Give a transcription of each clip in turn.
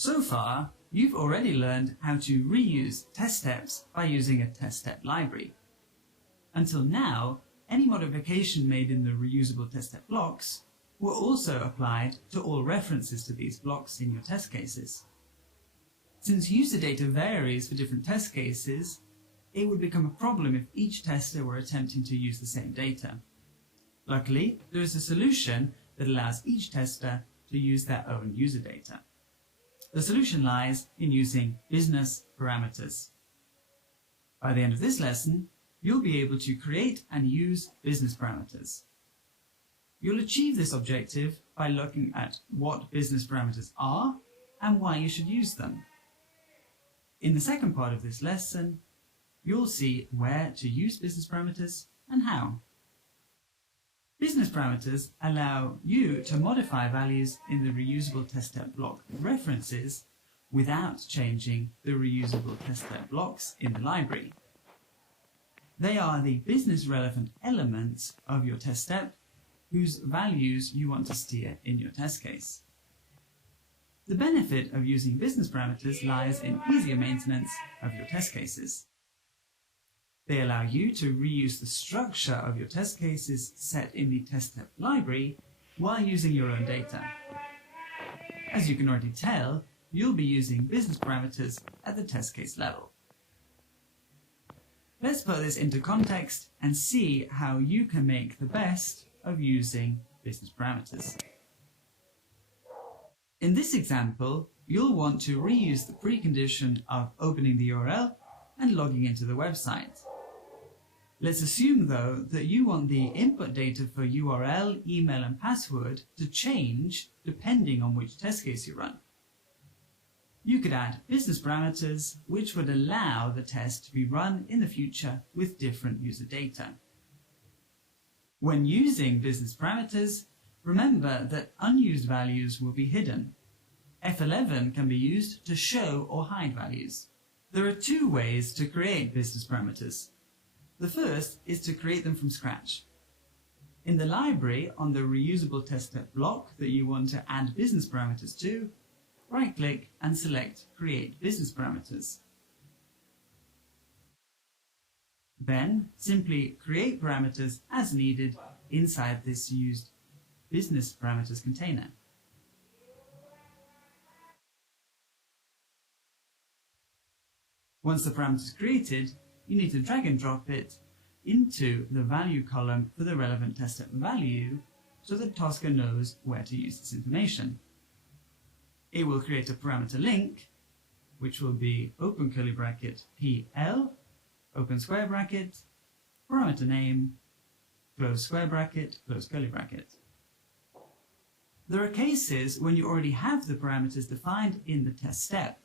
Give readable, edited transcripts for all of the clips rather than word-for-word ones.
So far, you've already learned how to reuse test steps by using a test step library. Until now, any modification made in the reusable test step blocks were also applied to all references to these blocks in your test cases. Since user data varies for different test cases, it would become a problem if each tester were attempting to use the same data. Luckily, there is a solution that allows each tester to use their own user data. The solution lies in using business parameters. By the end of this lesson, you'll be able to create and use business parameters. You'll achieve this objective by looking at what business parameters are and why you should use them. In the second part of this lesson, you'll see where to use business parameters and how. Business parameters allow you to modify values in the reusable test step block references without changing the reusable test step blocks in the library. They are the business relevant elements of your test step whose values you want to steer in your test case. The benefit of using business parameters lies in easier maintenance of your test cases. They allow you to reuse the structure of your test cases set in the test step library while using your own data. As you can already tell, you'll be using business parameters at the test case level. Let's put this into context and see how you can make the best of using business parameters. In this example, you'll want to reuse the precondition of opening the URL and logging into the website. Let's assume, though, that you want the input data for URL, email, and password to change depending on which test case you run. You could add business parameters which would allow the test to be run in the future with different user data. When using business parameters, remember that unused values will be hidden. F11 can be used to show or hide values. There are two ways to create business parameters. The first is to create them from scratch. In the library on the reusable test step block that you want to add business parameters to, right-click and select Create Business Parameters. Then simply create parameters as needed inside this used business parameters container. Once the parameter is created, you need to drag and drop it into the value column for the relevant test step value so that Tosca knows where to use this information. It will create a parameter link, which will be open curly bracket PL, open square bracket, parameter name, close square bracket, close curly bracket. There are cases when you already have the parameters defined in the test step.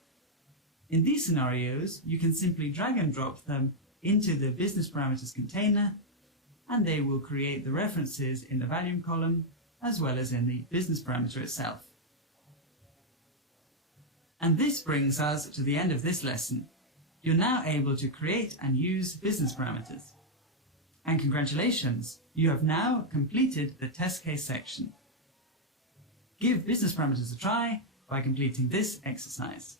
In these scenarios, you can simply drag and drop them into the business parameters container, and they will create the references in the value column as well as in the business parameter itself. And this brings us to the end of this lesson. You're now able to create and use business parameters. And congratulations, you have now completed the test case section. Give business parameters a try by completing this exercise.